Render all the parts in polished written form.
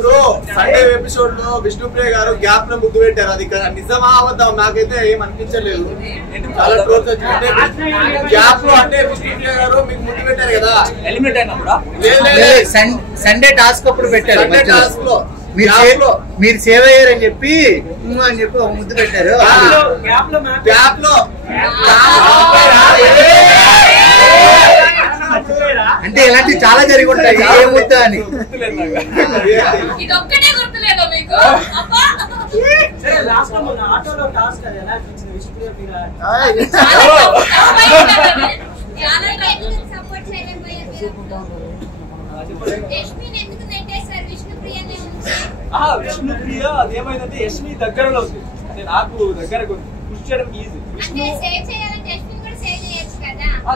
ఇప్పుడు Sunday episode లో విష్ణుప్రియ గారు గ్యాప్ లో ముద్దు పెట్టారు, అది నిజమా అబద్ధం నాకైతే ఏం అనిపించలేదు. చాలా ట్రోల్స్ వచ్చిందంటే గ్యాప్ లో అంటే విష్ణుప్రియ గారు మీకు ముద్దు పెట్టారు కదా ఎలిమినేట్ అయినప్పుడు సండే టాస్క్ అప్పుడు పెట్టారు. సండే టాస్క్ లో మీరు సేవ్ అయ్యారని చెప్పి అని చెప్పి ఒక ముద్దు పెట్టారు. గ్యాప్ లో అంటే ఇలాంటివి చాలా జరిగి ఉంటాయి. ఏ ముద్ద అని విష్ణుప్రియ అదేమైందంటే యష్మి దగ్గరలో ఉంది, అంటే నాకు దగ్గరకు పుష్ చేయడం ఈజీ.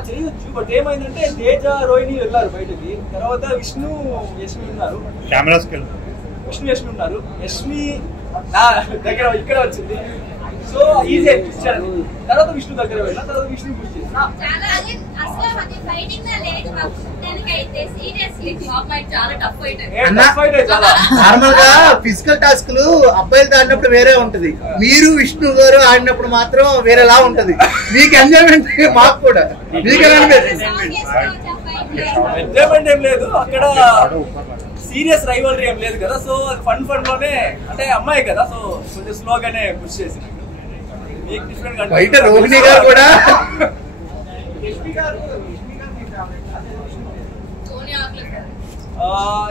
చేయొచ్చు, బట్ ఏమైందంటే తేజ రోహిణి వెళ్ళారు బయటకి, తర్వాత విష్ణు యష్మి ఉన్నారు, విష్ణు యష్మి ఉన్నారు. యష్మి నా దగ్గర ఇక్కడ వచ్చింది, సో ఈజీ పుష్ చేయడం. తర్వాత విష్ణు దగ్గర వెళ్ళిన తర్వాత విష్ణు పుష్ చేసి నార్మల్ గా ఫిజికల్ టాస్క్లు అబ్బాయిలతో ఆడినప్పుడు వేరే ఉంటది, మీరు విష్ణు గారు ఆడినప్పుడు మాత్రం వేరేలా ఉంటది. మీకు ఎంజాయ్మెంట్ మాకు కూడా మీకు ఎంజాయ్మెంట్ ఏం లేదు అక్కడ, సీరియస్ రైవల్రీ ఏం లేదు కదా, సో ఫన్ లోనే అంటే అమ్మాయి కదా, సో కొంచెం స్లోగానే పుష్ చేసి బయట రోహిణి గారు కూడా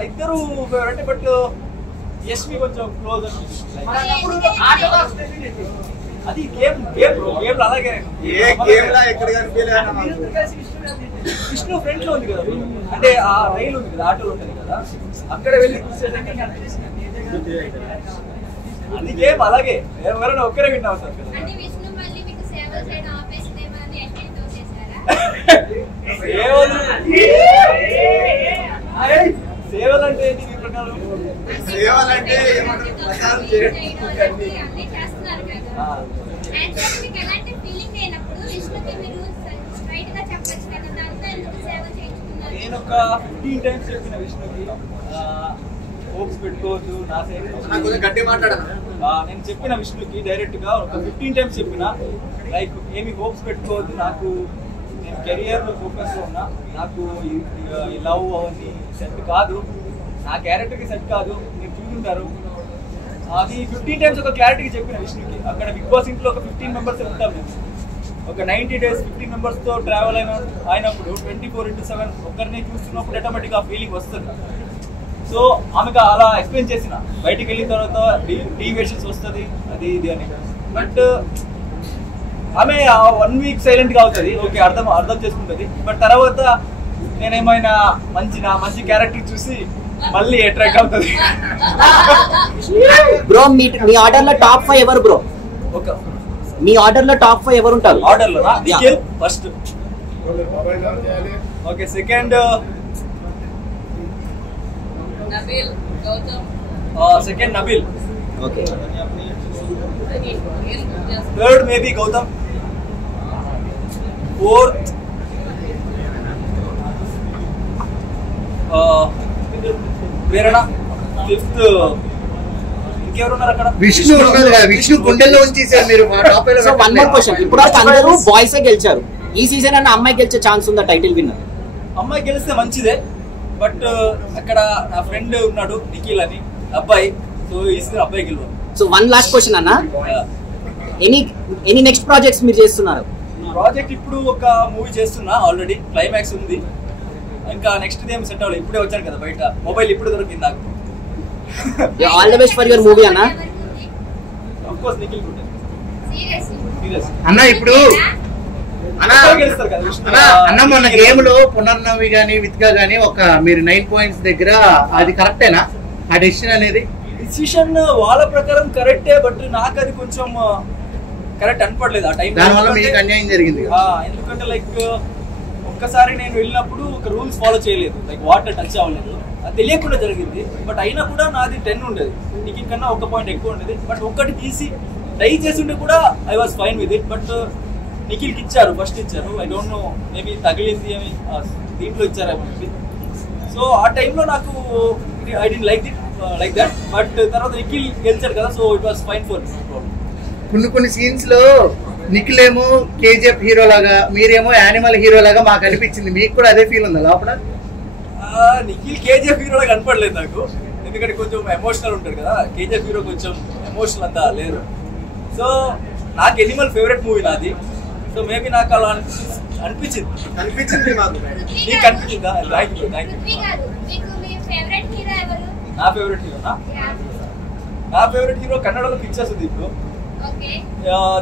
ఇద్దరు ఫేవరెట్, బట్ యష్మి కొంచెం క్లోజ్ అది గేమ్ అలాగే. విష్ణు ఫ్రంట్ లో ఉంది కదా, అంటే ఆ రైలు ఉంది కదా, ఆటోలో ఉంటుంది కదా, అక్కడ వెళ్ళి అది గేమ్ అలాగే. ఎవరైనా ఒక్కరే విన్ అవుతారు కదా. సేవలు అంటే ఏంటి ప్రకారం? సేవలంటే నేను ఒక 15 టైమ్స్ చెప్పిన విష్ణుకి హోప్స్ పెట్టుకోవద్దు నా సైడ్. నేను చెప్పిన విష్ణుకి డైరెక్ట్ గా ఒక 15 టైమ్స్ చెప్పిన, లైక్ ఏమి హోప్స్ పెట్టుకోవద్దు, నాకు నేను కెరియర్ లో ఫోకస్ లో ఉన్నా, నాకు ఈ లవ్ అవన్నీ సెట్ కాదు, నా క్యారెక్టర్ కి సెట్ కాదు, మీరు చూసుంటారు. అది 15 టైమ్స్ ఒక క్లారిటీకి చెప్పిన విష్ణుకి. అక్కడ బిగ్ బాస్ ఇంట్లో ఒక 15 మెంబర్స్ ఉంటాం మేము, ఒక 90 days 15 మెంబర్స్ తో ట్రావెల్ అయినప్పుడు 24/7 ఒకరిని చూస్తున్నప్పుడు ఆటోమేటిక్ ఆ ఫీలింగ్ వస్తుంది. సో ఆమెకు అలా ఎక్స్ప్లెయిన్ చేసిన, బయటికి వెళ్ళిన తర్వాత డీవియేషన్స్ వస్తుంది అది ఇది అని, బట్ ఆమె 1 week సైలెంట్ గా అవుతుంది, ఓకే అర్థం చేసుకుంటుంది. బట్ తర్వాత నేనేమైనా మంచి క్యారెక్టర్ చూసి మళ్ళీ అట్రాక్ట్ అవుతుంది. బ్రో మీ ఆర్డర్ లో టాప్ 5 ఎవరు బ్రో? మీ ఆర్డర్ లో టాప్ 5 ఎవరు ఉంటారు? ఆర్డర్ లో Nikhil first, okay second Nabeel, Gautam, second Nabeel, okay third maybe Gautam, fourth Prerana, fifth ఇంకెవరున్నారు అక్కడ? విష్ణు విష్ణు గుండెల్లో ఉంచేసారు మీరు. వన్ మోర్ క్వశ్చన్, ఇప్పుడు అందరూ బాయ్స్ గెలిచారు, ఈ సీజన్ అన్న అమ్మాయి గెలిచే ఛాన్స్ ఉందా టైటిల్ విన్నర్? అమ్మాయి గెలిస్తే మంచిదే, బట్ అక్కడ నా ఫ్రెండ్ ఉన్నాడు నిఖిల్ అని అబ్బాయి, సో ఈ సీజన్ అబ్బాయి గెలవాలి. సో వన్ లాస్ట్ క్వశ్చన్ అన్న, ఎనీ నెక్స్ట్ ప్రాజెక్ట్స్ మీరు చేస్తున్నారు? ప్రాజెక్ట్ ఇప్పుడు ఒక మూవీ చేస్తున్నా, ఆల్రెడీ క్లైమాక్స్ ఉంది, ఇంకా నెక్స్ట్ ఏం సెట్ అవ్వాలి. ఇప్పుడే వచ్చాను కదా బయట, మొబైల్ ఇప్పుడు దొరికింది నాకు. All the best for your movie అన్న. Of course Nikhil good serious అన్న. ఇప్పుడు అన్న మొన్న గేమ్ లో పునర్నవి గానీ విత్గా గానీ ఒక మీరు 9 points దగ్గర, అది కరెక్టేనా ఆ డెసిషన్ అనేది? డిసిషన్ వాళ్ళ ప్రకారం కరెక్టే, బట్ నాకు అది కొంచెం కరెక్ట్ అనిపడలేదు ఆ టైం. దానివల్ల మీకు అన్యాయం జరిగింది. ఎందుకంటే లైక్ ఒక్కసారి నేను వెళ్ళినప్పుడు ఒక రూల్స్ ఫాలో చేయలేదు, లైక్ వాటర్ టచ్ అవ్వలేదు, అది తెలియకుండా జరిగింది. బట్ అయినా కూడా నాది 10 ఉండేది, నిఖిల్ కన్నా 1 point ఎక్కువ ఉండేది. బట్ ఒక్కటి తీసి ట్రై చేసి ఉంటే కూడా I was fine with it. But నిఖిల్కి ఇచ్చారు, ఫస్ట్ ఇచ్చారు, ఐ డోంట్ నో మేబీ తగిలింది అని దీంట్లో ఇచ్చారేమో. సో ఆ టైంలో నాకు I don't like it. Like that. But తర్వాత నిఖిల్ గెలిచాడు కదా, so it was fine for కొన్ని సీన్స్ లో నిఖిల్ ఏమో కేజీఎఫ్ హీరో లాగా, మీరేమో యానిమల్ హీరో లాగా మాకు అనిపించింది. మీకు కూడా అదే ఫీల్ ఉందా లోపల? నిఖిల్ కేజీఎఫ్ హీరోలా కనపడలేదు నాకు, ఎందుకంటే కొంచెం ఎమోషనల్ ఉంటాడు కదా. కేజీఎఫ్ హీరో కొంచెం ఎమోషనల్ అంతా లేదు. సో నాకు ఎనిమల్ ఫేవరెట్ మూవీ నాది. సో మేబీ నాకు అలా అనిపించింది మాకు. నీకు అనిపించిందా? Thank you. నా ఫేవరెట్ హీరోనా? నా ఫేవరెట్ హీరో కన్నడలో పిక్చర్ సుదీప్,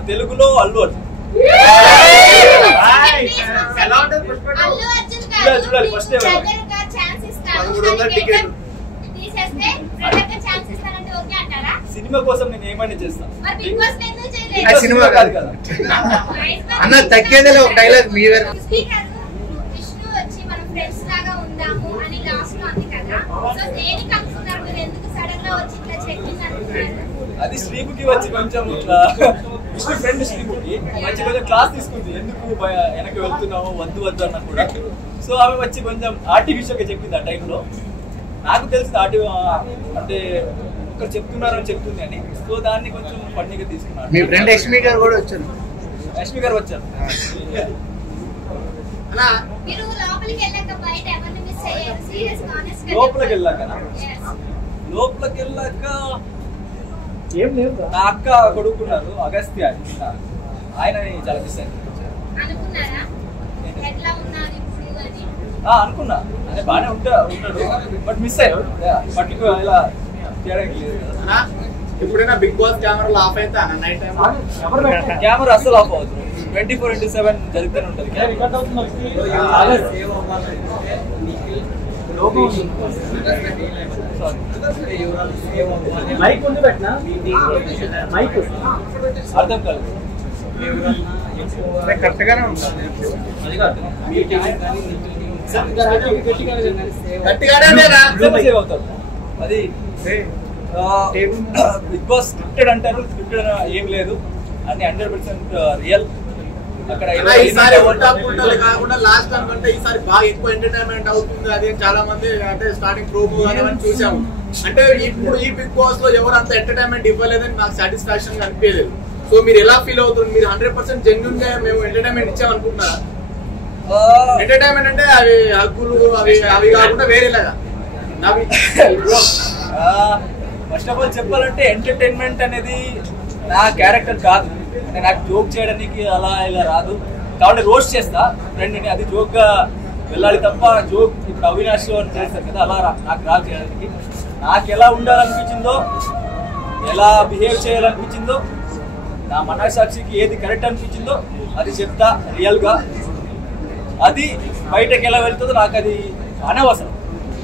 తెలుగులో అల్లు అర్జున్. చూడాలి ఫస్ట్ సినిమా కోసం నేను ఏమైనా చేస్తాను. సినిమా కాదు కదా అన్న, తగ్గేదే ఒక డైలాగ్ మీ అది శ్రీముఖి వచ్చి కొంచెం విష్ణు ఫ్రెండ్ శ్రీముఖి వచ్చి కొంచెం క్లాస్ తీసుకుంది, ఎందుకు వెనక్కి వెళ్తున్నావు వద్దు అన్న కూడా. సో ఆమె వచ్చి కొంచెం ఆర్టిఫిషియల్గా చెప్పింది ఆ టైంలో. నాకు తెలిసింది అంటే ఒకరు చెప్తున్నారని చెప్తుంది అని. సో దాన్ని కొంచెం ఫన్నీగా తీసుకున్నాను. మీ ఫ్రెండ్ యష్మి గారు కూడా వచ్చారు. యష్మి గారు వచ్చారు. లోపలికి వెళ్ళాక ఏం లేదు. నా అక్క కొడుకున్నారు అగస్త్య, ఆయన చాలా మిస్ అయింది. అనుకున్నా అదే బాగానే ఉంటాడు, బట్ మిస్ అయ్యాడు. పర్టికులర్ ఇలా చేయడానికి లేదు కదా. ఎప్పుడైనా బిగ్ బాస్ కెమెరా ఆఫ్ అయితే నైట్ టైం కెమెరా అసలు ఆఫ్ అవుతుంది. 24/7 జరుగుతూనే ఉంటుంది. అర్థం కాలేదు. కరెక్ట్గానే ఉంటుంది. అది బిగ్ బాస్ స్క్రిప్టెడ్ అంటారు, స్క్రిప్టెడ్ ఏం లేదు, అన్ని 100% రియల్. అక్కడ ఈసారి కాకుండా లాస్ట్ టైం కంటే ఈసారి బాగా ఎక్కువ ఎంటర్టైన్మెంట్ అవుతుంది. అది చాలా మంది అంటే స్టార్టింగ్ ప్రోమో అని చూసాము. అంటే ఇప్పుడు ఈ బిగ్ బాస్ లో ఎవరు అంత ఎంటర్టైన్మెంట్ ఇవ్వలేదని నాకు సాటిస్ఫాక్షన్ గా అనిపించలేదు. సో మీరు ఎలా ఫీల్ అవుతుంది? మీరు 100% జెన్యూన్ గా మేము ఎంటర్టైన్మెంట్ ఇచ్చామనుకుంటున్నారా? ఎంటర్టైన్మెంట్ అంటే అవి హక్కులు అవి కాకుండా వేరేలాగా. ఫస్ట్ ఆఫ్ ఆల్ చెప్పాలంటే ఎంటర్టైన్మెంట్ అనేది నా క్యారెక్టర్ కాదు. అంటే నాకు జోక్ చేయడానికి అలా ఇలా రాదు, కాబట్టి రోస్ట్ చేస్తా ఫ్రెండ్ని, అది జోక్ గా వెళ్ళాలి తప్ప జోక్ ఇప్పుడు అవినాష్ అని చేస్తారు కదా అలా నాకు రాదు చేయడానికి. నాకు ఎలా ఉండాలనిపించిందో, ఎలా బిహేవ్ చేయాలనిపించిందో, నా మనస్సాక్షికి ఏది కరెక్ట్ అనిపించిందో అది చెప్తా రియల్ గా. అది బయటకు ఎలా వెళ్తుందో నాకు అది అనవసరం.